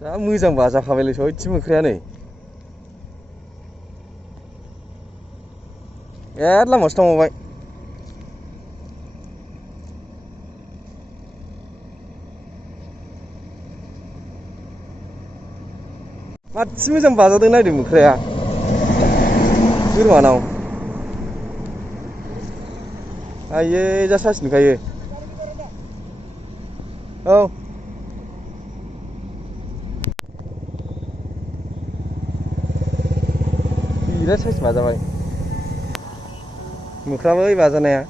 जा मोजां बाजाखाबायलै सयथि मोख्राया नै ए लामायावसो थांबावबाय माथि मोजां बाजादों नायदो मोख्राया बोरमानाव आयै जा साइस नुखायो औ बिराद साइस बाजाबाय मोख्राबै बाजानाया